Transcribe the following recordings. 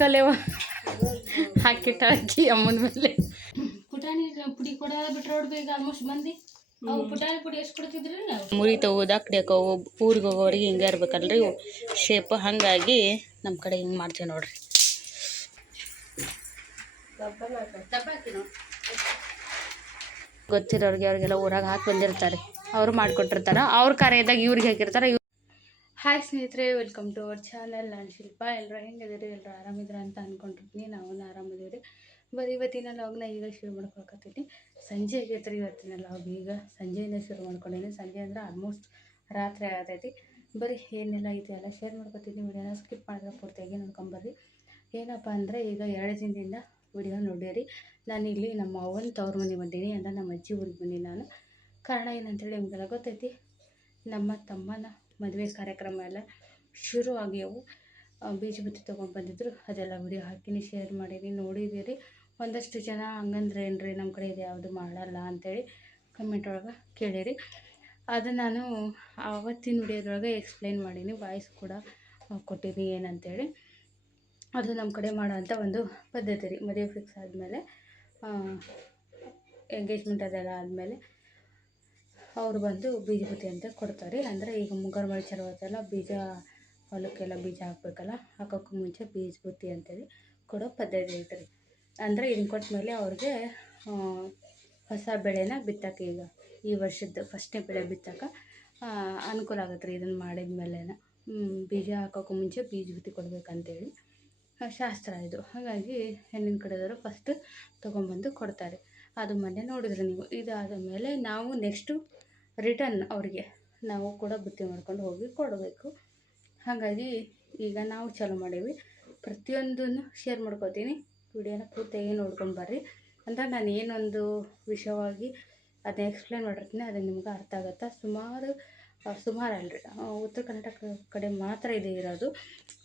ಕಲೆವ ಹಾಕಿಟ್ಟಾಕಿ ಅಮ್ಮನ ಮೇಲೆ ಪುಟಾಣಿ ಪುಡಿ ಕೊಡೋದ ಬಿಟ್ರೆ ನೋಡ್ಬೇಕು ಆಲ್ಮೋಸ್ಟ್ ಮಂದಿ ಪುಟಾಣಿ ಪುಡಿ ಎಷ್ಟು ಕೊಡ್ತಿದ್ರಿ ಮುರಿತವು ದಾಕ್ಡಿಯಾಕವು ಊರಿಗೆ ಹೋಗೋರಿಗೆ ಹಿಂಗೆ ಇರ್ಬೇಕಲ್ರಿ ಶೇಪ್ ಹಾಗಾಗಿ ನಮ್ಮ ಕಡೆ ಹಿಂಗೆ ಮಾಡ್ತೀವಿ ನೋಡ್ರಿ. ಗೊತ್ತಿರೋರಿಗೆ ಅವ್ರಿಗೆಲ್ಲ ಊರಾಗ ಹಾಕಿ ಬಂದಿರ್ತಾರೆ, ಅವರು ಮಾಡಿಕೊಟ್ಟಿರ್ತಾರೆ, ಅವ್ರ ಕಾರ್ಯದಾಗ ಇವ್ರಿಗೆ ಹಾಕಿರ್ತಾರೆ. ಹಾಯ್ ಸ್ನೇಹಿತರೆ, ವೆಲ್ಕಮ್ ಟು ಅವರ್ ಚಾನಲ್. ನಾನು ಶಿಲ್ಪ. ಎಲ್ಲರೂ ಹೆಂಗಿದ್ದೀರಿ? ಎಲ್ಲರೂ ಆರಾಮಿದ್ರ ಅಂತ ಅಂದ್ಕೊಂಡಿರ್ತೀನಿ. ನಾವು ಆರಾಮಿದ್ದೀವಿ. ಬರೀ ಇವತ್ತಿನ ಲಾಗ್ನ ಈಗ ಶುರು ಮಾಡ್ಕೊಳಕತ್ತೀನಿ. ಸಂಜೆ ಆಗೈತ್ರಿ ಇವತ್ತಿನ ಲಾಗ್. ಈಗ ಸಂಜೆಯಿಂದ ಶುರು ಮಾಡ್ಕೊಂಡೀನಿ. ಸಂಜೆ ಅಂದ್ರೆ ಆಲ್ಮೋಸ್ಟ್ ರಾತ್ರಿ ಆಗತೈತಿ. ಬರೀ ಏನೆಲ್ಲ ಐತಿ ಎಲ್ಲ ಶೇರ್ ಮಾಡ್ಕೊತೀನಿ. ವಿಡಿಯೋನ ಸ್ಕಿಪ್ ಮಾಡಿದ್ರೆ ಪೂರ್ತಿಯಾಗಿ ನೋಡ್ಕೊಂಬರ್ರಿ. ಏನಪ್ಪ ಅಂದರೆ ಈಗ 2 ದಿನದಿಂದ ವಿಡಿಯೋ ನೋಡಿರಿ. ನಾನು ಇಲ್ಲಿ ನಮ್ಮ ಅವ್ವನ ತವ್ರ ಮನೆ ಬಂದೀನಿ, ಅಂದರೆ ನಮ್ಮ ಅಜ್ಜಿ ಊರಿಗೆ ಬಂದೀನಿ ನಾನು. ಕಾರಣ ಏನಂತೇಳಿ ನಿಮಗೆಲ್ಲ ಗೊತ್ತೈತಿ. ನಮ್ಮ ತಮ್ಮನ ಮದುವೆ ಕಾರ್ಯಕ್ರಮ ಎಲ್ಲ ಶುರು ಆಗ್ಯವು. ಬೀಜ ಬುತ್ತಿ ತೊಗೊಂಡು ಬಂದಿದ್ರು, ಅದೆಲ್ಲ ವಿಡಿಯೋ ಹಾಕಿನಿ, ಶೇರ್ ಮಾಡೀನಿ, ನೋಡಿದ್ದೀರಿ. ಒಂದಷ್ಟು ಜನ ಹಂಗಂದ್ರೆ ಏನ್ರಿ ನಮ್ಮ ಕಡೆ ಇದು ಯಾವುದು ಮಾಡಲ್ಲ ಅಂಥೇಳಿ ಕಮೆಂಟ್ ಒಳಗೆ ಕೇಳಿರಿ. ಅದು ನಾನು ಆವತ್ತಿನ ವಿಡಿಯೋದೊಳಗೆ ಎಕ್ಸ್ಪ್ಲೈನ್ ಮಾಡೀನಿ, ವಾಯ್ಸ್ ಕೂಡ ಕೊಟ್ಟಿನಿ ಏನಂತೇಳಿ. ಅದು ನಮ್ಮ ಕಡೆ ಮಾಡೋವಂಥ ಒಂದು ಪದ್ಧತಿ ರೀ. ಮದುವೆ ಫಿಕ್ಸ್ ಆದಮೇಲೆ ಎಂಗೇಜ್ಮೆಂಟ್ ಅದೆಲ್ಲ ಆದಮೇಲೆ ಅವ್ರು ಬಂದು ಬೀಜ ಬುತ್ತಿ ಅಂತ ಕೊಡ್ತಾರೆ. ಅಂದರೆ ಈಗ ಮುಂಗಾರು ಮಳೆ ಚಲೋ ಆಯ್ತಲ್ಲ, ಬೀಜ ಹೊಲಕ್ಕೆಲ್ಲ ಬೀಜ ಹಾಕಬೇಕಲ್ಲ, ಹಾಕೋಕ್ಕೂ ಮುಂಚೆ ಬೀಜ ಬುತ್ತಿ ಅಂತೇಳಿ ಕೊಡೋ ಪದ್ಧತಿ ಐತ್ರಿ. ಅಂದರೆ ಇದನ್ನು ಕೊಟ್ಟ ಮೇಲೆ ಅವ್ರಿಗೆ ಹೊಸ ಬೆಳೆನ ಬಿತ್ತಕ್ಕೆ, ಈಗ ಈ ವರ್ಷದ ಫಸ್ಟ್ನೇ ಬೆಳೆ ಬಿತ್ತಕ್ಕೆ ಅನುಕೂಲ ಆಗುತ್ತೆ ರೀ. ಇದನ್ನು ಮಾಡಿದ ಮೇಲೆ ಬೀಜ ಹಾಕೋಕ್ಕೂ ಮುಂಚೆ ಬೀಜ ಬುತ್ತಿ ಕೊಡಬೇಕಂತೇಳಿ ಶಾಸ್ತ್ರ ಇದು. ಹಾಗಾಗಿ ಹೆಣ್ಣಿನ ಕಡೆದವರು ಫಸ್ಟ್ ತೊಗೊಂಬಂದು ಕೊಡ್ತಾರೆ. ಅದು ಮೊನ್ನೆ ನೋಡಿದ್ರೆ ನೀವು. ಇದಾದ ಮೇಲೆ ನಾವು ನೆಕ್ಸ್ಟು ರಿಟರ್ನ್ ಅವ್ರಿಗೆ ನಾವು ಕೂಡ ಬುತ್ತಿ ಮಾಡ್ಕೊಂಡು ಹೋಗಿ ಕೊಡಬೇಕು. ಹಾಗಾಗಿ ಈಗ ನಾವು ಚಾಲೂ ಮಾಡೀವಿ. ಪ್ರತಿಯೊಂದನ್ನು ಶೇರ್ ಮಾಡ್ಕೋತೀನಿ. ವಿಡಿಯೋನ ಪೂರ್ತಿಯಾಗಿ ನೋಡ್ಕೊಂಡು ಬರ್ರಿ. ಅಂದರೆ ನಾನು ಏನೊಂದು ವಿಷಯವಾಗಿ ಅದನ್ನ ಎಕ್ಸ್ಪ್ಲೇನ್ ಮಾಡಿರ್ತೀನಿ, ಅದು ನಿಮ್ಗೆ ಅರ್ಥ ಆಗುತ್ತೆ. ಸುಮಾರು ಅಲ್ರಿ, ಉತ್ತರ ಕರ್ನಾಟಕ ಕಡೆ ಮಾತ್ರ ಇದೆ ಇರೋದು,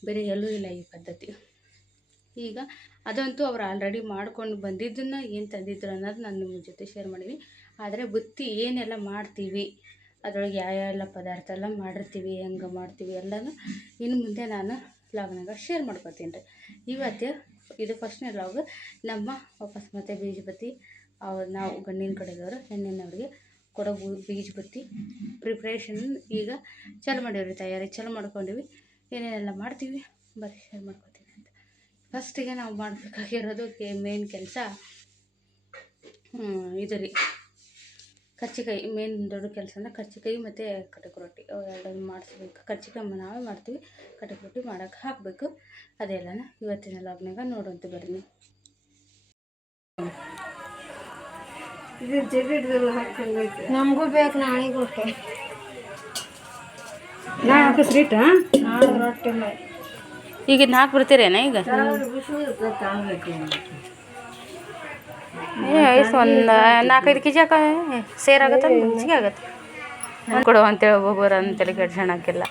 ಬೇರೆ ಎಲ್ಲೂ ಇಲ್ಲ ಈ ಪದ್ಧತಿ. ಈಗ ಅದಂತೂ ಅವ್ರು ಆಲ್ರೆಡಿ ಮಾಡ್ಕೊಂಡು ಬಂದಿದ್ದನ್ನು ಏನು ತಂದಿದ್ರು ಅನ್ನೋದು ನಾನು ನಿಮ್ಮ ಜೊತೆ ಶೇರ್ ಮಾಡೀನಿ. ಆದರೆ ಬುತ್ತಿ ಏನೆಲ್ಲ ಮಾಡ್ತೀವಿ, ಅದರೊಳಗೆ ಯಾವೆಲ್ಲ ಪದಾರ್ಥ ಎಲ್ಲ ಮಾಡಿರ್ತೀವಿ, ಹೆಂಗೆ ಮಾಡ್ತೀವಿ ಎಲ್ಲನೂ ಇನ್ನು ಮುಂದೆ ನಾನು ಲಾಗ್ನಾಗ ಶೇರ್ ಮಾಡ್ಕೊತೀನಿ ರೀ. ಇವತ್ತು ಇದು ಫಸ್ಟ್ನೇ ಲಾಗ್. ನಮ್ಮ ವಾಪಸ್ ಮತ್ತೆ ಬೀಜ ಬತ್ತಿ ನಾವು ಗಂಡಿನ ಕಡೆದವರು ಹೆಣ್ಣಿನವ್ರಿಗೆ ಕೊಡೋ ಬೀಜ ಬತ್ತಿ ಪ್ರಿಪ್ರೇಷನ್ ಈಗ ಚಾಲು ಮಾಡೀವಿ, ತಯಾರಿ ಚಾಲು ಮಾಡ್ಕೊಂಡಿವಿ. ಏನೇನೆಲ್ಲ ಮಾಡ್ತೀವಿ ಬರೀ ಶೇರ್ ಮಾಡ್ಕೊತೀನಿ ಅಂತ. ಫಸ್ಟಿಗೆ ನಾವು ಮಾಡಬೇಕಾಗಿರೋದು ಮೇನ್ ಕೆಲಸ ಇದು ರೀ, ಕರ್ಚಿಕಾಯಿ. ಮೇನ್ ದೊಡ್ಡ ಕೆಲಸ ಅಂದರೆ ಕರ್ಚಿಕಾಯಿ ಮತ್ತು ಕಟಕ್ ರೊಟ್ಟಿ ಎರಡನ್ನು ಮಾಡಿಸ್ಬೇಕು. ಕರ್ಚಿಕಾಯಿ ನಾವೇ ಮಾಡ್ತೀವಿ, ಕಟಕ್ ರೊಟ್ಟಿ ಮಾಡೋಕ್ಕೆ ಹಾಕಬೇಕು. ಅದೆಲ್ಲನ ಇವತ್ತಿನ ಲಾಗ್ನಾಗ ನೋಡುವಂತ ಬರ್ರಿ. ನಮಗೂ ಬೇಕು, ನಾಳೆಗೂ ಸ್ವೀಟ್ ರೊಟ್ಟಿ ಈಗ ಇದನ್ನ ಹಾಕಿ ಬರ್ತೀರೇನ? ಈಗ ಒಂದು 4-5 ಕೆ ಜಿ ಸೇರಾಗತ್ತೆ, ಹೆಚ್ಚಿಗೆ ಆಗುತ್ತೆ ಕೊಡುವ ಅಂತೇಳಿ ಒಬ್ಬೊಬ್ಬರು ಅಂತೇಳಿ ಕೆಡ್ಸೋಣ ಹಾಕಿಲ್ಲ.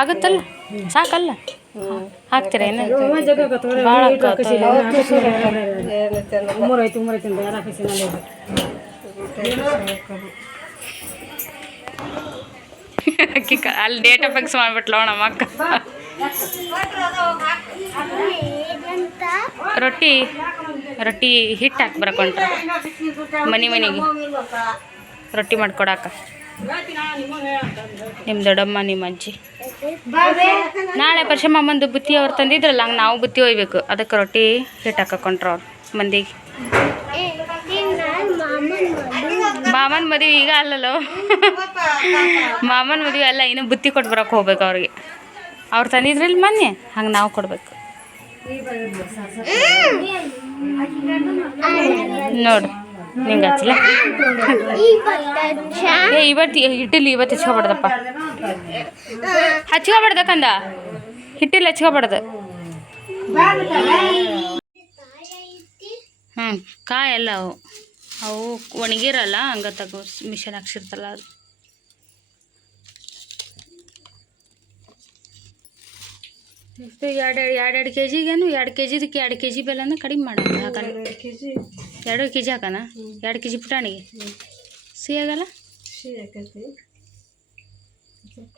ಆಗುತ್ತಲ್ಲ, ಸಾಕಲ್ಲ ಹಾಕ್ತೀರ ಏನು? ಭಾಳ ಅಲ್ಲಿ ಡೇಟಾ ಫಿಕ್ಸ್ ಮಾಡಿಬಿಟ್ಲವ ನಮ್ಮ ಅಕ್ಕ. ರೊಟ್ಟಿ ಹಿಟ್ಟು ಹಾಕಿ ಬರಕೊಂಡ್ರ ಮನೆಗೆ ರೊಟ್ಟಿ ಮಾಡ್ಕೊಡಾಕ ನಿಮ್ಮ ದೊಡ್ಡಮ್ಮ ನಿಮ್ಮ ಅಜ್ಜಿ. ನಾಳೆ ಪರಶಮ್ಮಮ್ಮಂದು ಬುತ್ತಿ ಅವ್ರು ತಂದಿದ್ರಲ್ಲ, ಹಂಗೆ ನಾವು ಬುತ್ತಿ ಒಯ್ಬೇಕು. ಅದಕ್ಕೆ ರೊಟ್ಟಿ ಹಿಟ್ಟು ಹಾಕೊಂಡ್ರು ಅವ್ರು ಮಂದಿಗೆ. ಮಾಮನ ಮದುವೆ ಈಗ ಅಲ್ಲಲ್ಲೋ, ಮಾಮನ ಮದುವೆ ಅಲ್ಲ, ಇನ್ನೂ ಬುತ್ತಿ ಕೊಟ್ಟು ಬರೋಕೆ ಹೋಗ್ಬೇಕು ಅವ್ರಿಗೆ. ಅವ್ರು ತಂದಿದ್ರಲ್ಲಿ ಮೊನ್ನೆ, ಹಂಗೆ ನಾವು ಕೊಡ್ಬೇಕು ನೋಡಿ. ನಿಂಗೆ ಹಚ್ಚಲ ಇವತ್ತು ಹಿಟ್ಟಿಲ್ಲ, ಇವತ್ತು ಹಚ್ಕೊಬಾರ್ದಪ್ಪ, ಹಚ್ಕೊಬಾರ್ದಕ್ಕಂದ ಹಿಟ್ಟಿಲ್ಲ, ಹಚ್ಕೊಬಾರ್ದು. ಕಾಯಲ್ಲ ಅವು ಒಣಗಿರಲ್ಲ, ಹಂಗೆ ತಗೋ ಮಿಷನ್ ಹಾಕ್ಸಿರ್ತಲ್ಲ ಅದು. ಎಷ್ಟು ಎರಡು ಕೆ ಜಿಗೇನು 2 ಕೆ ಜಿದಕ್ಕೆ 2 ಕೆ ಜಿ ಬೆಲ್ಲನ ಕಡಿಮೆ ಮಾಡೋಣ ಹಾಕೋಣ. 2 ಕೆ ಜಿ 2 ಕೆ ಜಿ ಹಾಕೋಣ. 2 ಕೆ ಜಿ ಪುಟಾಣಿಗೆ ಸಿಹಿ ಆಗಲ್ಲ, ಸಿಹಿ ಆಕೈತಿ.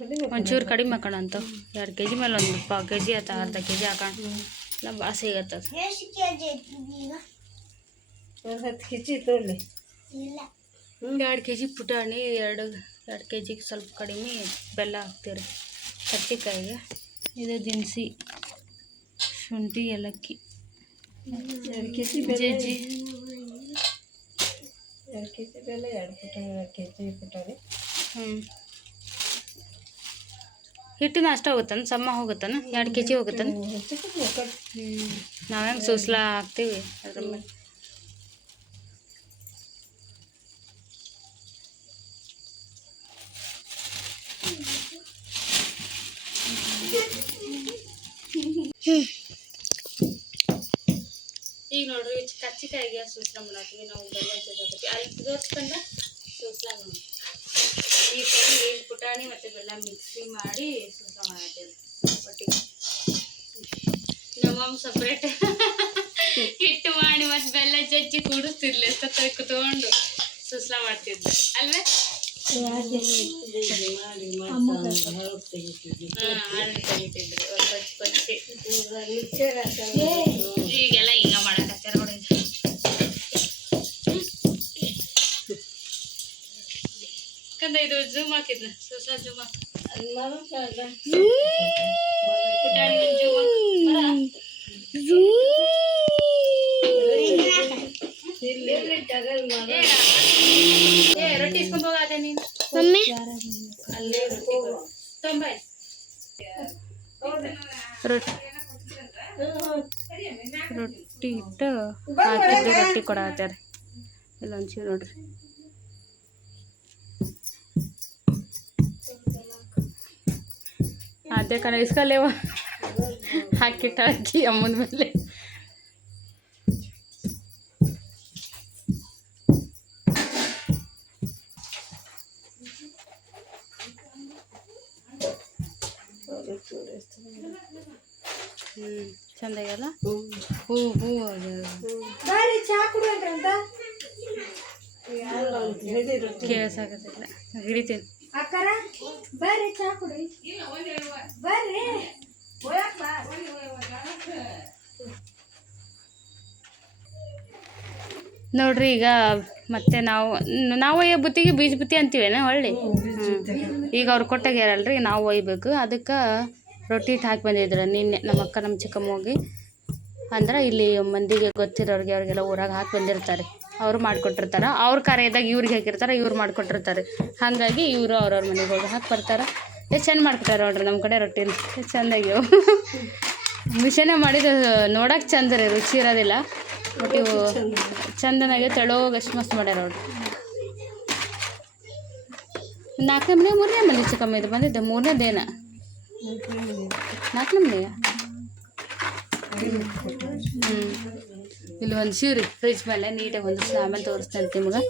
ಕಡಿಮೆ ಒಂಚೂರು ಕಡಿಮೆ ಹಾಕೋಣ ಅಂತ. 2 ಕೆ ಜಿ ಮೇಲೆ ಒಂದು 1/4 ಕೆ ಜಿ ಅಥವಾ ಅರ್ಧ ಕೆ ಜಿ ಹಾಕೋಣ. ಇಲ್ಲ ಭಾಳ ಸಿಗತ್ತದ. 10 ಕೆ ಜಿ ತೊಗೊಳ್ಳಿ. 2 ಕೆ ಜಿ ಪುಟಾಣಿ, 2 ಕೆ ಜಿಗೆ ಸ್ವಲ್ಪ ಕಡಿಮೆ ಬೆಲ್ಲ ಹಾಕ್ತೀರಿ. ಕರ್ಚಿಕಾಯಿಗೆ ಇದು ದಿನಸಿ, ಶುಂಠಿ, ಏಲಕ್ಕಿ, 2 ಕೆ ಜಿ ಬೆಲ್ಲ, ಜಜ್ಜಿ 2 ಕೆ ಜಿ ಬೆಲ್ಲ, 2 ಪುಟಾಣಿ, 2 ಕೆ ಜಿ ಪುಟಾಣಿ. ಹಿಟ್ಟಿನ ಅಷ್ಟೇ ಹೋಗುತ್ತಾನ, ಸಮ ಹೋಗುತ್ತಾನ, 2 ಕೆ ಜಿ ಹೋಗುತ್ತಾನ. ನಾವು ಹೆಂಗೆ ಸೂಸ್ಲಾ ಹಾಕ್ತೀವಿ ಅದ್ರ ಮೇಲೆ. ಈಗ ನೋಡ್ರಿ ಕರ್ಚಿಕಾಯಿಗೆ ಸೂಸ್ಲಾ ಮಾಡತ್ತೀವಿ ನಾವು. ಬೆಲ್ಲ ಜೊತೆ ಅಲ್ಲಿ ತೋರಿಸ್ಕೊಂಡ ಸೂಸ್ಲಾ ನೋಡಿ. ಈ ಸರಿ ಪುಟಾಣಿ ಮತ್ತು ಬೆಲ್ಲ ಮಿಕ್ಸಿ ಮಾಡಿ ಸೂಸ್ಲಾ ಮಾಡತ್ತೀವಿ ಒಟ್ಟಿಗೆ. ನಮ್ಮಮ್ಮ ಸಪ್ರೇಟ್ ಹಿಟ್ಟು ಮಾಡಿ ಮತ್ತು ಬೆಲ್ಲ ಜಜ್ಜಿ ಕೂಡಿಸ್ತಿರ್ಲಿ, ಎಷ್ಟೊತ್ತಾಗಿ ಕುತ್ಕೊಂಡು ಸೂಸ್ಲಾ ಮಾಡ್ತಿದ್ಲು ಅಲ್ವೇ? ತೆಗಿತಿದ್ರಿ ಕೊಚ್ಚಿ. ಈಗೆಲ್ಲ ಹಿಂಗ ಮಾಡಕತ್ತಾರ ನೋಡಿ. ಕಂದ ಇದು ಜೂಮ್ ಹಾಕಿದ್ನ, ಸೂಸ್ಲಾ ಜೂಮ್ ಹಾಕ. ಪುಟಾಣಿ ಒಂದು ಜೂಮ್ ರೊಟ್ಟಿ ಇಸ್ಕೊಂಡ್ ಹೋಗಾದೆ ನೀನು ಅಲ್ಲೇ ರೊಟ್ಟಿ ತೊಂಬೈ ರೊಟ್ಟಿ ಇಟ್ಟು ಹಾಕಿದ್ದು ರೊಟ್ಟಿ ಕೊಡಾತ್ಯಾರ. ಇಲ್ಲ ಒಂಚೂರು ನೋಡ್ರಿ. ಅದೇ ಕಣ ಇಸ್ಕಲ್ಲೇವ ಹಾಕಿಟ್ಟು ಹಾಕಿ ಅಮ್ಮನ ಮೇಲೆ. ಚಂದಾಗಲ್ಲ ಹೂ ಹೂ ಕೇಳಿಸಾಕತ್ತಿಲ್ಲ, ಹಿಡಿತೀನಿ. ನೋಡ್ರಿ ಈಗ ಮತ್ತೆ ನಾವು ಒಯ್ಯೋ ಬುತ್ತಿಗೆ ಬೀಜ ಬುತ್ತಿ ಅಂತೀವೇನ ಹೊಳ್ಳಿ. ಈಗ ಅವ್ರು ಕೊಟ್ಟಾಗ್ಯಾರಲ್ರಿ, ನಾವು ಒಯ್ಬೇಕು. ಅದಕ್ಕೆ ರೊಟ್ಟಿ ಹಿಟ್ಟು ಹಾಕಿ ಬಂದಿದ್ರು ನಿನ್ನೆ ನಮ್ಮ ಅಕ್ಕ ನಮ್ಮ ಚಿಕ್ಕಮ್ಮ ಹೋಗಿ. ಅಂದ್ರೆ ಇಲ್ಲಿ ಮಂದಿಗೆ ಗೊತ್ತಿರೋರಿಗೆ ಅವ್ರಿಗೆಲ್ಲ ಊರಾಗ ಹಾಕಿ ಬಂದಿರ್ತಾರೆ, ಅವರು ಮಾಡಿಕೊಟ್ಟಿರ್ತಾರೆ. ಅವ್ರ ಕಾರ್ಯದಾಗ ಇವ್ರಿಗೆ ಹಾಕಿರ್ತಾರೆ, ಇವ್ರು ಮಾಡಿಕೊಟ್ಟಿರ್ತಾರೆ. ಹಾಗಾಗಿ ಇವರು ಅವ್ರವ್ರ ಮನೆಗೆ ಹೋಗಿ ಹಾಕಿ ಬರ್ತಾರೆ. ಎಷ್ಟು ಚೆಂದ ಮಾಡ್ಕೊತಾರೆ ನೋಡ್ರಿ ನಮ್ಮ ಕಡೆ ರೊಟ್ಟಿನ. ಎಷ್ಟು ಚೆಂದಾಗ್ಯವು. ಮಿಷನ ಮಾಡಿದ ನೋಡಕ್ಕೆ ಚಂದ ರೀ, ರುಚಿ ಇರೋದಿಲ್ಲ. ಬಟ್ ಇವು ಚಂದನಾಗೆ ತೆಳೋಗಿ ಎಷ್ಟು ಮಸ್ತ್ ಮಾಡ್ಯಾರ ನೋಡ್ರಿ. 4ನೇ ಮನೆ 3ನೇ ಮನೆ ಚಿಕ್ಕಮ್ಮ ಇದು ಬಂದಿದ್ದೆ. 3ನೇದೇನ 4ನೇ ಮನೆಯ. ಇಲ್ಲಿ ಒಂದು ಸೀರೆ ಫ್ರಿಜ್ ಮೇಲೆ ನೀಟಾಗಿ ಹೊಂದಿಸಿ ಆಮೇಲೆ ತೋರಿಸ್ತೇನೆ ನಿಮ್ಗೆ.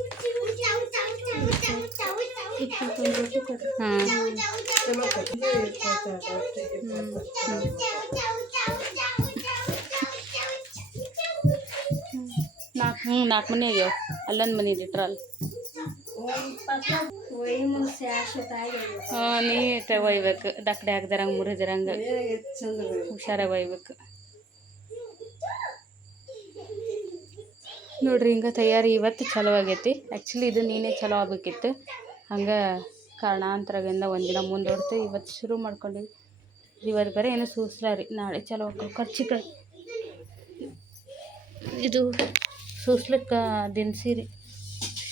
ಹಾಂ 4 ಮನೆ ಆಗ್ಯಾವ. ಅಲ್ಲೊಂದು ಮನೆ ಲಿಟ್ರಲ್. ನೀಟಾಗಿ ಒಯ್ಬೇಕು, ದಕ್ಕಡೆ ಹಾಕ್ದಾರಂಗೆ ಮುರಿದಿರಂಗೆ ಹುಷಾರಾಗಿ ಒಯ್ಬೇಕು ನೋಡ್ರಿ. ಹಿಂಗೆ ತಯಾರಿ ಇವತ್ತು ಚಲೋ ಆಗೈತಿ. ಆ್ಯಕ್ಚುಲಿ ಇದು ನೀನೇ ಚಲೋ ಆಗಬೇಕಿತ್ತು, ಹಂಗೆ ಕಾರಣಾಂತರದಿಂದ ಒಂದಿನ ಮುಂದೂಡ್ತು. ಇವತ್ತು ಶುರು ಮಾಡ್ಕೊಂಡಿವಿ. ಇವತ್ತು ಬರೀ ಏನೋ ಸೂಸ್ಲಾ ರೀ, ನಾಳೆ ಚಲೋ ಹಾಕೋ ಕರ್ಚಿಕಾಯಿ. ಇದು ಸೂಸ್ಲಕ್ಕೆ ದಿನಸಿ ರೀ,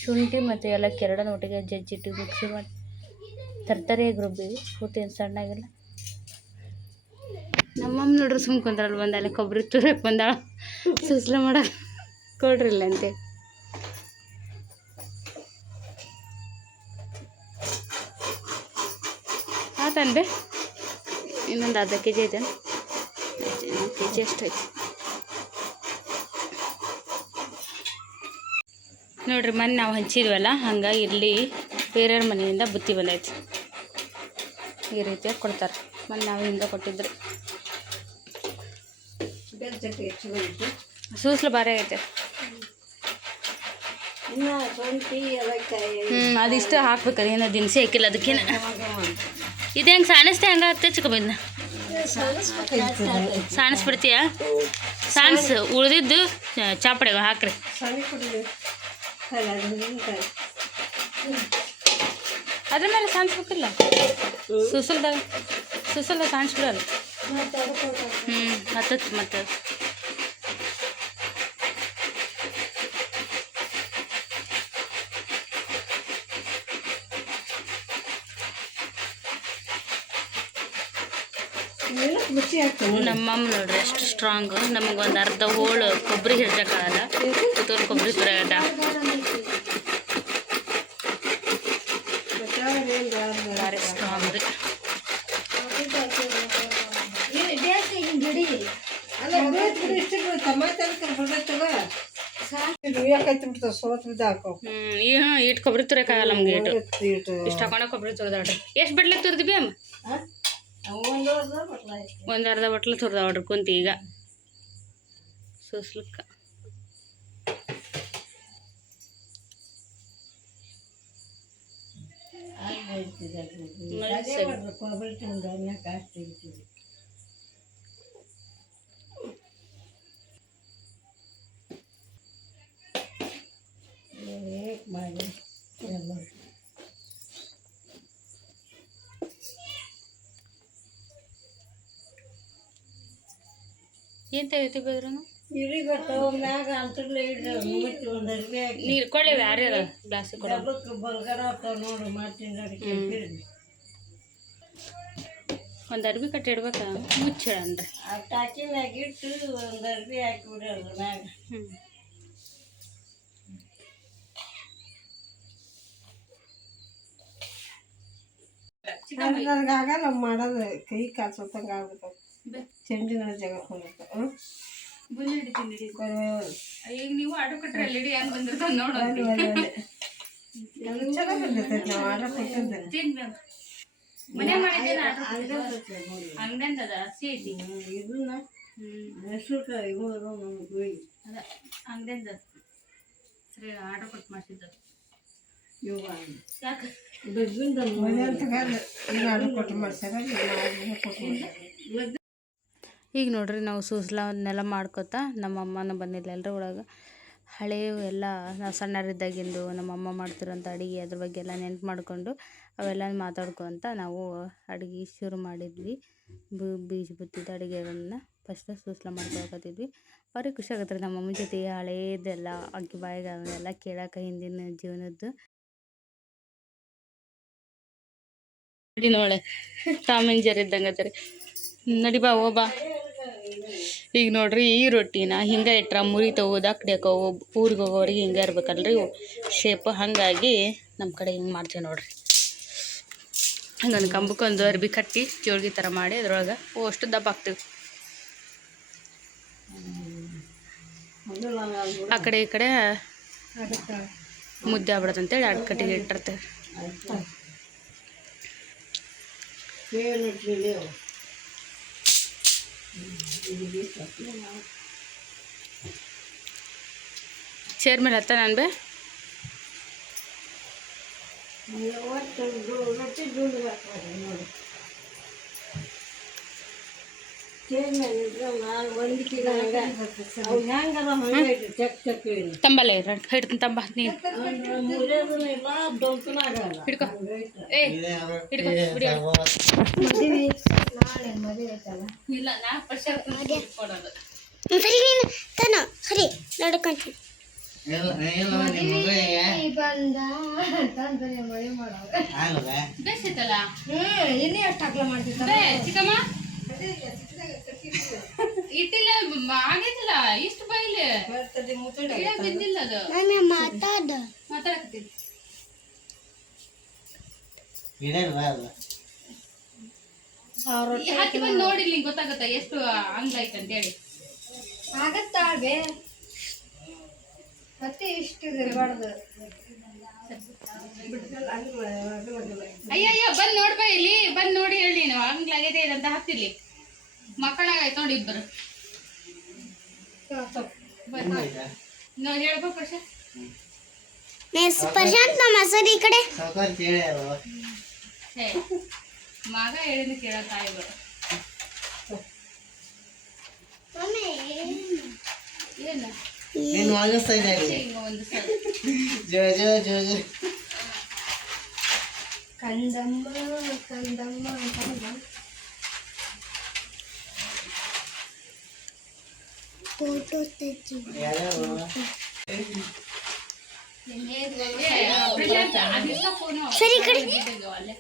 ಶುಂಠಿ ಮತ್ತು ಏಲಕ್ಕಿ ಎರಡನ್ನ ಒಟ್ಟಿಗೆ ಜಜ್ಜಿಟ್ಟು ಮಿಕ್ಸಿ ಮಾಡಿ ತರ್ತರಿಯಾಗಿ ರುಬ್ಬಿವಿ. ಏನು ಸಣ್ಣಾಗಿಲ್ಲ. ನಮ್ಮಮ್ಮ ನೋಡ್ರಿ ಸುಮ್ಮ ಕುಂದ್ರಲ್ಲಿ ಬಂದಾಳೆ, ಕೊಬ್ಬರಿ ತುರಕ್ಕೆ ಬಂದಾಳ ಸೂಸ್ಲ ಮಾಡಕ್ಕೆ. ಕೊಡ್ರಿಲ್ಲ ಅಂತೆ. ಆತನ್ರಿ ಇನ್ನೊಂದು ಅರ್ಧ ಕೆ ಜಿ ಐತೆ. 1 ಕೆ ಜಿ ಅಷ್ಟೈತಿ ನೋಡ್ರಿ. ಮನೆ ನಾವು ಹಂಚಿದ್ವಲ್ಲ, ಹಂಗಾಗಿ ಇಲ್ಲಿ ಬೇರೆಯವ್ರ ಮನೆಯಿಂದ ಬುತ್ತಿ ಬಂದೈತಿ. ಈ ರೀತಿಯಾಗಿ ಕೊಡ್ತಾರೆ. ಮನೆ ನಾವು ಹಿಂಗೆ ಕೊಟ್ಟಿದ್ರಿ. ಬೆಲ್ಲ ಚಟ್ನಿ ಚಲೋ ಇತ್ತು. ಸೂಸ್ಲು ಭಾರಿ ಆಗೈತೆ. ಇನ್ನು ಶುಂಠಿ ಏಲಕ್ಕಾಯಿ ಅದಿಷ್ಟು ಹಾಕ್ಬೇಕಲ್ಲ, ಏನೋ ದಿನಸಿ ಹಾಕಿಲ್ಲ ಅದಕ್ಕೇನೆ. ಇದು ಹೆಂಗೆ ಸಾಣಿಸ್ತೆ ಹಂಗೆ ಹತ್ತೆ ಚಿಕ್ಕಬಿಂದ ಸಾಣಿಸ್ಬಿಡ್ತೀಯ? ಸಾಣಿಸ್ ಉಳಿದಿದ್ದು ಚಾಪಡೆಗೆ ಹಾಕ್ರಿ. ಸಣ್ಣ ಕುಡಿ ಅದ್ರ ಮೇಲೆ ಸಾಣಿಸ್ಬೇಕಿಲ್ಲ, ಸುಸಲ್ದಾಗ ಸಾಣಿಸ್ಬಿಡಲ್ಲ. ಹತ್ತತ್ತು ಮತ್ತೆ ನಮ್ಮಮ್ಮ ನೋಡ್ರಿ ಎಷ್ಟು ಸ್ಟ್ರಾಂಗ್. ನಮಗೊಂದು ಅರ್ಧ ಹೋಳು ಕೊಬ್ಬರಿ ಹಿಡ್ಸಕ್ಕಾಗಲ್ಲ, ಕೂತ್ಕೊಂಡು ಕೊಬ್ಬರಿ ತುರಿಯೋದ. ಭಾರಿ ಸ್ಟ್ರಾಂಗ್ ರೀ. ಇಟ್ಟು ಕೊಬ್ಬರಿ ತುರಿಯಕ್ಕಾಗಲ್ಲ ನಮ್ಗೆ. ಇಷ್ಟು ಹಾಕೊಂಡ ಕೊಬ್ಬರಿ ತುರಿದಾಡ್ರಿ. ಎಷ್ಟು ಬಟ್ಲಾಗ ತುರಿದ್ವಿ ಅಮ್ಮ? ಒಂದು ಅರ್ಧ ಬಟ್ಲು ತುರಿದಾಡ್ರಿ ಕುಂತಿ ಈಗ ಸೂಸ್ಲಕ್ಕ. ಏನು ತೆಗಿತಿ ಬೇದ್ರು ನೀರು ಕೊಳ್ಳೇವಿ ಯಾರ್ಯಾರ ಗ್ಲಾಸಿಗೆ ಕೊಡ. ಒಂದು ಅರ್ಬಿ ಕಟ್ಟಿ ಇಡ್ಬೇಕ ಮುಚ್ಚಿಡ ಅಂದ್ರೆ ಟಾಕಿನಾಗಿಟ್ಟು ಒಂದು ಅರ್ಬಿ ಹಾಕಿ ಬಿಡೋದು ಮ್ಯಾಗ. ನನಗಾಗಲ್ಲ ಮಾಡೋದು, ಕೈ ಕಾಲು ಸುತ್ತಂಗೆ ಆಗ್ಬಿಡ್ತಾವ. ಚೆಂಡಿನ ಜಗಕ್ಕೆ ಹೋಗ್ಬೇಕು. ಈಗ ನೀವು ಆರ್ಡರ್ ಕೊಟ್ರೆ ಎಲ್ ಹೆಂಗ್ ಬಂದಿರ್ತಾವ ನೋಡು. ಚಲೋ ಬಂದಿರ್ತೈತೆ, ನಾವು ಆರ್ಡರ್ ಕೊಟ್ಟಿದ್ದೇನೆ. ಮನೆ ಮಾಡಿದ್ದೇನೆ ಹಂಗಂದದ ಹಸಿ ಐತಿ ಇದನ್ನ ಹೆಸರು ಅದ ಹಂಗಂದ ಸರಿ ಆರ್ಡರ್ ಕೊಟ್ಟು ಮಾಡಿಸಿದ್ದ. ಯಾಕೆ ಮನೆ ಅಂತ ಆರ್ಡರ್ ಕೊಟ್ಟು ಮಾಡ್ಸಾರ. ಈಗ ನೋಡ್ರಿ ನಾವು ಸೂಸ್ಲವನ್ನೆಲ್ಲ ಮಾಡ್ಕೊತಾ ನಮ್ಮ ಅಮ್ಮನ ಬಂದಿಲ್ಲ ಎಲ್ಲರೂ ಒಳಗೆ. ಹಳೆಯವು ಎಲ್ಲ ನಾವು ಸಣ್ಣರಿದ್ದಾಗಿಂದು ನಮ್ಮಮ್ಮ ಮಾಡ್ತಿರೋಂಥ ಅಡುಗೆ ಅದ್ರ ಬಗ್ಗೆ ಎಲ್ಲ ನೆನ್ಪು ಮಾಡಿಕೊಂಡು ಅವೆಲ್ಲ ಮಾತಾಡ್ಕೊತ ನಾವು ಅಡುಗೆ ಶುರು ಮಾಡಿದ್ವಿ. ಬೀಜ ಬಿತ್ತಿದ ಅಡುಗೆಗಳನ್ನ ಫಸ್ಟ್ ಸೂಸ್ಲ ಮಾಡ್ಕೊಳಕತ್ತಿದ್ವಿ. ಭಾರಿ ಖುಷಿ ಆಗತ್ತೆ ರೀ ನಮ್ಮ ಅಮ್ಮನ ಜೊತೆ ಹಳೇದೆಲ್ಲ ಅಕ್ಕಿ ಬಾಯಿಗೆ ಅವನ್ನೆಲ್ಲ ಕೇಳೋಕೆ ಹಿಂದಿನ ಜೀವನದ್ದು. ನೋಳೆ ಟಾಮ್ ಆ್ಯಂಡ್ ಜೆರ್ರಿ ಇದ್ದಂಗೆ ಅದ ರೀ. ನಡಿ ಬಾ ಹೋಬಾ. ಈಗ ನೋಡ್ರಿ ಈ ರೊಟ್ಟಿನ ಹಿಂಗೆ ಇಟ್ರೆ ಮುರಿತವು ದಕ್ಕಡ್ಯಾಕವು. ಊರಿಗೆ ಹೋಗೋರಿಗೆ ಹಿಂಗೆ ಇರ್ಬೇಕಲ್ರಿ ಶೇಪ್. ಹಾಗಾಗಿ ನಮ್ಮ ಕಡೆ ಹಿಂಗೆ ಮಾಡ್ತೀವಿ ನೋಡ್ರಿ. ಹಂಗೊಂದು ಕಂಬಕ್ಕೊಂದು ಅರ್ಬಿ ಕಟ್ಟಿ ಜೋಳ್ಗಿ ಥರ ಮಾಡಿ ಅದ್ರೊಳಗೆ ಅಷ್ಟು ದಪ್ಪ ಹಾಕ್ತೀವಿ. ಆ ಕಡೆ ಈ ಕಡೆ ಮುದ್ದೆ ಆಗ್ಬಿಡತ್ತೆ ಅಂತೇಳಿ ಎರಡು ಕಟ್ಟಿಗೆ ಇಟ್ಟಿರ್ತೇವೆ. ಚೇರ್ ಮೇಲೆ ಹತ್ತ ನಾನು ಬೇ ತಂಬಲ್ಲ ಹಿಡ್ತೀನಿ ತಂಬ ನೀನು ಹಿಡ್ಕೊ. ಏ ಹಿಡ್ಕೊ ಇಲ್ಲ ನಾ ಫಸ್ಟ್ ಕೊಡೋದು ಸರಿ ನಡ್ಕೊಂತೀನಿ. ಬೇಸೈತಲ್ಲ ಇನ್ನೇ ಅಷ್ಟು ಅಗಲ ಮಾಡ್ತಿದ್ದ ಚಿಕ್ಕಮ್ಮ ಇಟ್ಟಿಲ್ಲ ಆಗೈತಿಲ್ಲ ಇಷ್ಟು ಬೈಲಿ ಬಿದ್ದಿಲ್ಲ ಅದು ಮಾತಾಡಕತ್ತೀನಿ. ಹತ್ತಿ ಬಂದು ನೋಡಿಲ್ಲ ನಿಂಗೆ ಗೊತ್ತಾಗತ್ತ ಎಷ್ಟು ಹಂಗಾಯ್ತು ಅಂತೇಳಿ. ಆಗತ್ತಾಳ್ಬೆ ಮತ್ತೆ ಇಷ್ಟು ಇರಬಾರ್ದು. ಅಯ್ಯಯ್ಯೋ ಬಂದು ನೋಡ್ಬ ಇಲ್ಲಿ ಬಂದು ನೋಡಿ ಹೇಳಿ ನೀನು ಹಂಗ್ಲಾಗೈತೆ ಇದಂತ ಹತ್ತಿರ್ಲಿ ಮಕ್ಕಳಾಗಾಯ್ತು ನೋಡಿ ಇಬ್ಬರು. ನಾವು ಹೇಳ್ಬೇಕು ಪ್ರಶಾಂತ್. ಪ್ರಶಾಂತ್ ನಮ್ಮ ಸರಿ ಈ ಕಡೆ ಹೇ ಮಗ ಹೇಳಿದ ಕೇಳ ತಾಯಿಗಳು ಏನು ನೀನು ವಾಗಿಸ್ತಾ ಇದ್ದಾರೆ ಹಿಂಗ ಒಂದು ಸಲ ಜೋ ಜೋ ಜೋ ಜೋ ಕಂದಮ್ಮ ಕಂದಮ್ಮ ಅಂತ ಫೋಟೋ ತೆಗಿ ಪ್ರಶಾಂತ್ ಅದಿಲ್ಲ ಫೋನು ಸರಿ ಕಡೆ ಅಲ್ಲೇ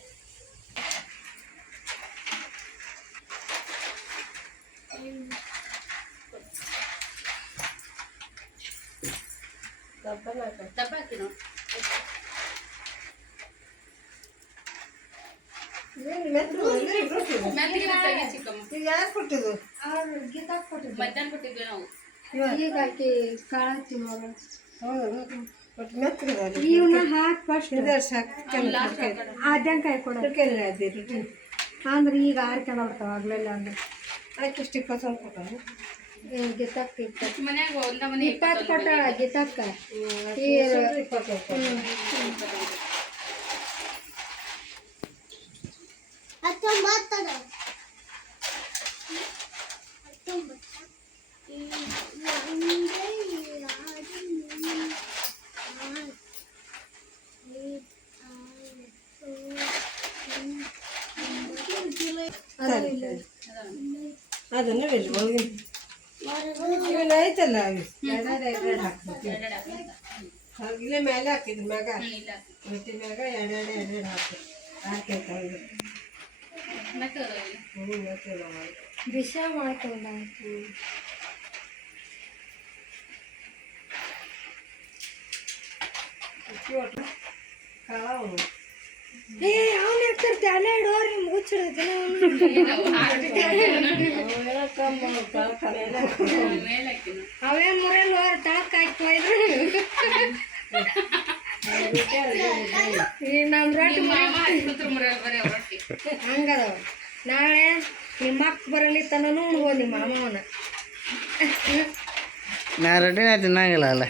ದಬ್ಬ ಹಾಕಿ ನೋಡಿ ಮೆತ್ತಗೆ ತೆಗಿ ಚಿಕ್ಕಮ್ಮ. ಯಾರು ಕೊಟ್ಟಿದ್ದು ಅವ್ರು ಗೀತಾ ಕೊಟ್ಟಿದ್ದು ಮಧ್ಯಾಹ್ನ ಕೊಟ್ಟಿದ್ವಿ ನಾವು. ಈಗ ಆಕಿ ಕಾಳತ್ತಿ ಮಗ ಹೌದು ಬಟ್ ಮೆತ್ತಗೆ ಇವನ್ನ ಹಾಕಿ ಫಸ್ಟ್ ಆದ್ಯಂಕಾಯಿ ಕೊಡ ಅಂದ್ರೆ ಈಗ ಆರ್ಕೊಂಡು ಬರ್ತಾವ ಆಗ್ಲೆಲ್ಲ ಅಂದ್ರೆ ಆಕೆ ಎಷ್ಟು 20 ಕೊಟ್ಟರು ಗೀತಕ್ಕ ಇಪ್ಪತ್ತು ಮನ್ಯಾಗ ಒಂದ ಮನೆ ಇಪ್ಪತ್ತು ಕೊಟ್ಟಾಳ ಗೀತಕ್ಕ ಅದನ್ನ ಒಳಗೆ ಇವನ್ ಆಯ್ತಲ್ಲ ಇಲ್ಲೇ ಮೇಲೆ ಹಾಕಿದ್ರು ಮ್ಯಾಗ ಹೊಟ್ಟೆ ಮ್ಯಾಗ ಎರಡೆರಡು ಹಾಕಿ ಹಾಕೈತೆ ವಿಷ ಮಾಡ್ಕೊಂಡ ಕಾಳ ಏ ಅವ್ನು ಯಾಕೆ ಅಲ್ಲೇ ಇಡೋರು ನಿಮ್ಗೆ ಹುಚ್ಚಿಡೋದು ಅವೇನು ಮುರಿಯಲ್ಲ ತಳಕ್ಕೆ ಹಾಕಿ ನಮ್ಮ ರೊಟ್ಟಿ ಹಂಗದವ ನಾಳೆ ನಿಮ್ಮ ಅಕ್ಕ ಬರಲಿ ತನೂ ಉಣ್ಬೋದು ನಿಮ್ಮ ಮಾಮವನ ನಾ ರೊಟ್ಟಿನ ತಿನ್ನಂಗಿಲ್ಲ ಅಲ್ಲ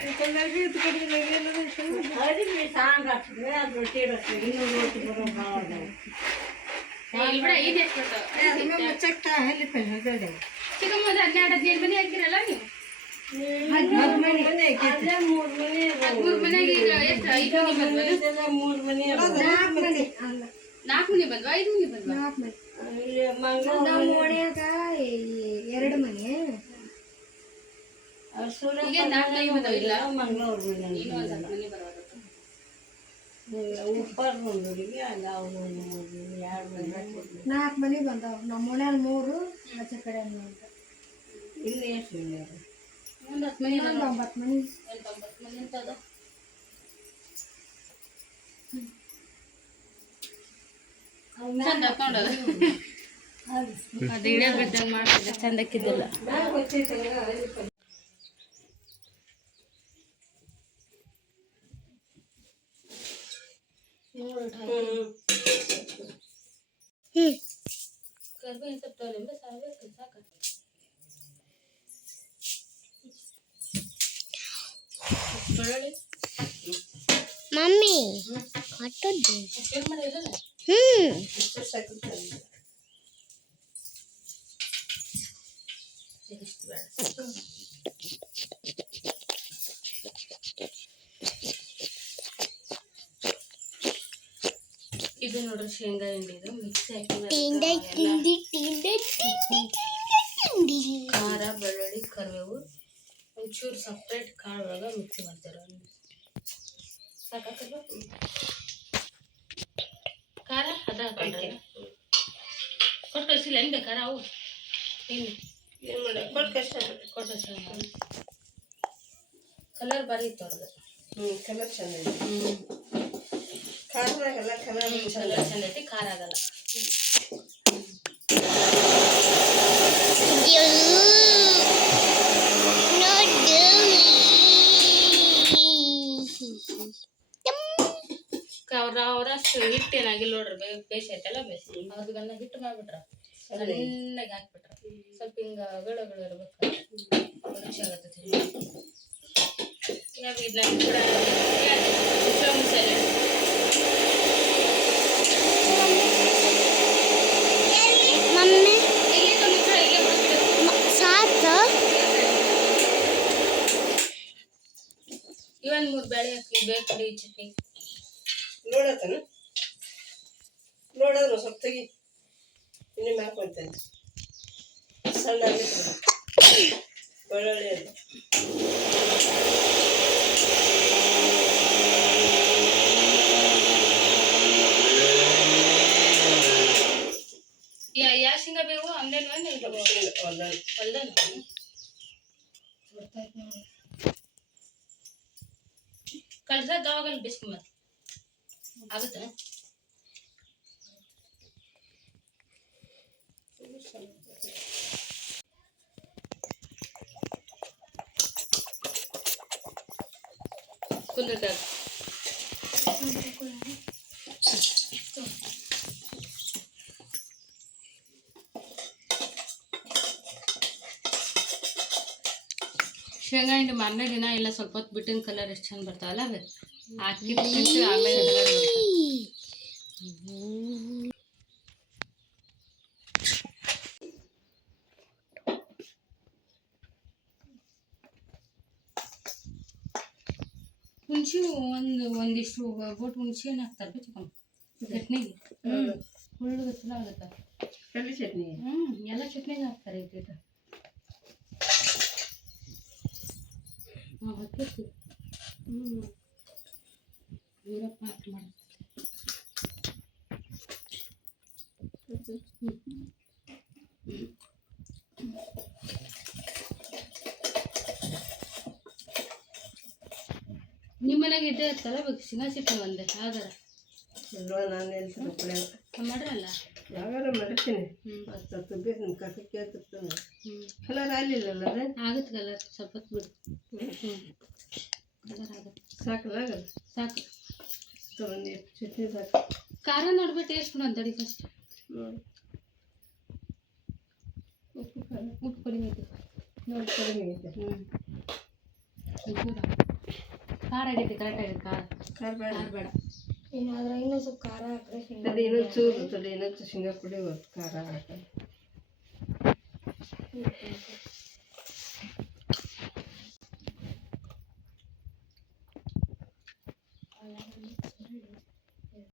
ಚಿಕ್ಕಮ್ಮ 12-15 ಮನೆ ಹಾಕಿರಲ್ಲ ನೀವು 13 ಮನೆ 13 ಮನೆಗೆ ಈಗ ಎಷ್ಟು 5 ಮನೆ ಬಂದ್ವಲ್ಲ 4 ಮನೆ ಅಲ್ಲ 4 ಮನೆ ಬಂದ್ವಾ 5 ಮನೆ ಬಂದ್ವಾ 4 ಮನೆ ನಮ್ಮ ಓಣ್ಯಾಗ 2 ಮನೆ ಈಗ 4 ಮನೆ ಬಂದವ ಇಲ್ಲ ಮಂಗಳೂರು ಮನೆ ಇನ್ನೂ ಒಂದು 10 ಮನೆ ಬರಬೇಕು ಉಪ್ಪಾರು ಬಂದವರಿಗೆ ಅಲ್ಲ ಅವರು 4 ಮನೆ ಬಂದವ ನಮ್ಮ ಓಣ್ಯಾಗ 3 ಆಚೆ ಕಡೆ ಅಂತ ಇಲ್ಲಿ ಎಷ್ಟು ಒಂದು 10 ಮನೆ 9 ಮನೆ 9 ಮನೆ ಅಂತ ಅದ ಚಂದ ನೋಡೋದು ಅದು ಇಡೇ ಬಟ್ಟಂಗೆ ಮಾಡ್ತಿದ್ದೆ ಚಂದಕ್ಕಿದ್ದಿಲ್ಲ ಕರ್ಬೇವಿನ ಸೊಪ್ಪು ತಗೊಳ್ಳಿ ಸಾಕು ಸಾಕು ಬೆಳ್ಳುಳ್ಳಿ ಮಮ್ಮಿ ಕಟ್ಟದ್ದು ಏನು ಮಾಡಿರಲ್ಲ ಇದು ನೋಡ್ರಿ ಶೇಂಗಾ ಹಿಂಡಿ ಇದು ಮಿಕ್ಸಿ ಹಾಕಿ ಖಾರ ಬೆಳ್ಳುಳ್ಳಿ ಕರಿಬೇವು ಒಂಚೂರು ಸಪ್ರೇಟ್ ಕಾಳು ಒಳಗೆ ಮಿಕ್ಸಿ ಮಾಡ್ತಾರೆ ಸಾಕಾಗ್ತದ ಖಾರ ಅದ ಹಾಕೊಂಡ್ರೆ ಕೊಟ್ಟು ಕಳಿಸಿಲ್ಲ ಏನು ಬೇಕಾರೆ ಅವು ಏನು ಮಾಡಿ ಕೊಟ್ಟು ಕಷ್ಟ ಕೊಟ್ಟು ಕಲರ್ ಭಾರಿ ಇತ್ತು ಅವ್ರದ್ದು ಕಲರ್ ಚೆನ್ನಾಗಿದೆ ಖಾರದಾಗೆಲ್ಲ ಕಲರ್ ಕಲರ್ ಚಂದ ಐತಿ ಖಾರ ಆಗಲ್ಲ ಅವರಷ್ಟು ಹಿಟ್ಟು ಏನಾಗಿಲ್ಲ ನೋಡ್ರಿ ಬೇಸ್ ಐತಲ್ಲ ಬೇಸ್ ಅವ್ರಿಗೆಲ್ಲ ಹಿಟ್ಟು ಮಾಡ್ಬಿಟ್ರ ಸಣ್ಣಗೆ ಹಾಕ್ಬಿಟ್ರೆ ಸ್ವಲ್ಪ ಹಿಂಗೆ ಅಗಳು ಇರ್ಬೇಕು ರುಚಿ ಆಗತ್ತೆ. ಇವಾಗ ಇದನ್ನ ಕೂಡ ಮಸಾಲೆ ಇವನ್ 3 ಬೇಳೆ ಹಾಕಿ ಬೇಕಡಿ ಚಟ್ನಿ ನೋಡತ್ತನ ನೋಡೋದು ಸ್ವಲ್ಪ ತೆಗಿ ಇನ್ನೇ ಮಾಡ್ಕೊತೇನೆ ಸಣ್ಣ ಬೆಳ್ಳುಳ್ಳಿ ಅದು ಯಾವ ಶೇಂಗಾ ಬೇಕು ಅಂಗಡಿ ಹೊಲ್ದನ್ ಕಳ್ಸಾಗ ಅವಾಗಲ್ಲಿ ಬಿಸ್ಕೊಂಬ ಆಗುತ್ತೆ. ಕುಂದ್ರಕ ಶೇಂಗಾ ಹಿಂಡಿ ಮಾರನೇ ದಿನ ಎಲ್ಲ ಸ್ವಲ್ಪ ಹೊತ್ತು ಬಿಟ್ಟಿನ ಕಲರ್ ಎಷ್ಟು ಚಂದ ಬರ್ತಾವಲ್ಲ ಅವೆ ಹಾಕಿದ ಆಮೇಲೆ ಕಲರ್ ಹುಣಸಿ ಒಂದಿಷ್ಟು ಬೋಟ್ ಹುಣಸಿ ಏನು ಹಾಕ್ತಾರೆ ಚಿಕನ್ ಚಟ್ನಿಗೆ ಹುಳ್ಳು ಚಲೋ ಆಗುತ್ತೆ. ಕಡ್ಲಿ ಚಟ್ನಿ ಎಲ್ಲ ಚಟ್ನಿಗೆ ಹಾಕ್ತಾರೆ ಇದು ಹಾಕಿರ್ತೀವಿ. ವೀರಪ್ಪ ಹಾಕಿ ಮಾಡುತ್ತೆ. ನಿಮ್ಮ ಮನೆಗೆ ಇದ್ದೇ ಇರ್ತಲ್ಲ ಶೇಂಗಾ ಚಟ್ನಿ ಒಂದೇ ಯಾವ್ದಾರ ಇಲ್ವಾ ನಾನು ಎಲ್ಲಿ ಕುಡಿಯೋದು ಮಾಡ್ರಲ್ಲ ಯಾವಾರ ಮಾಡ್ತೀನಿ ಸ್ವಲ್ಪ ಬೇಕು ನಿಮ್ಮ ಕಾಕ ಕೇಳ್ತಿರ್ತಾನೆ ಕಲರ್ ಆಗಲಿಲ್ಲಲ್ಲ ಅದೇ ಆಗುತ್ತೆ ಕಲರ್ ಸ್ವಲ್ಪ ಹೊತ್ತು ಬಿಡು ಕಲರ್ ಆಗುತ್ತೆ ಸಾಕಲ್ಲ ಆಗಲ್ಲ ಸಾಕು ತೊಗೊಂಡು ಚಟ್ನಿ ಸಾಕು ಖಾರ ನೋಡ್ಬಿಟ್ಟು ಟೇಸ್ಟ್ ಕೊಡು ಅಂತಡಿ ಫಸ್ಟ್ ನೋಡಿ ಉಪ್ಪು ಖಾರ ಉಪ್ಪು ಕಡಿಮೆ ಐತಿ ನೋಡಿ ಕಡಿಮೆ ಐತೆ ಒಂಚೂರು ಖಾರ ಆಗೈತಿ ಕರೆಕ್ಟ್ ಆಗೈತೆ ಖಾರ ಖಾರ ಬೇಡ ಖಾರ ಬೇಡ ಅದ್ರ ಇನ್ನೂ ಸ್ವಲ್ಪ ಖಾರ ಹಾಕ್ರೆ ತಡಿ ಇನ್ನೊಂದು ಚೂರು ತಡಿ ಇನ್ನೊಂದು ಶೇಂಗಾ ಪುಡಿ ಖಾರ ಹಾಕಿ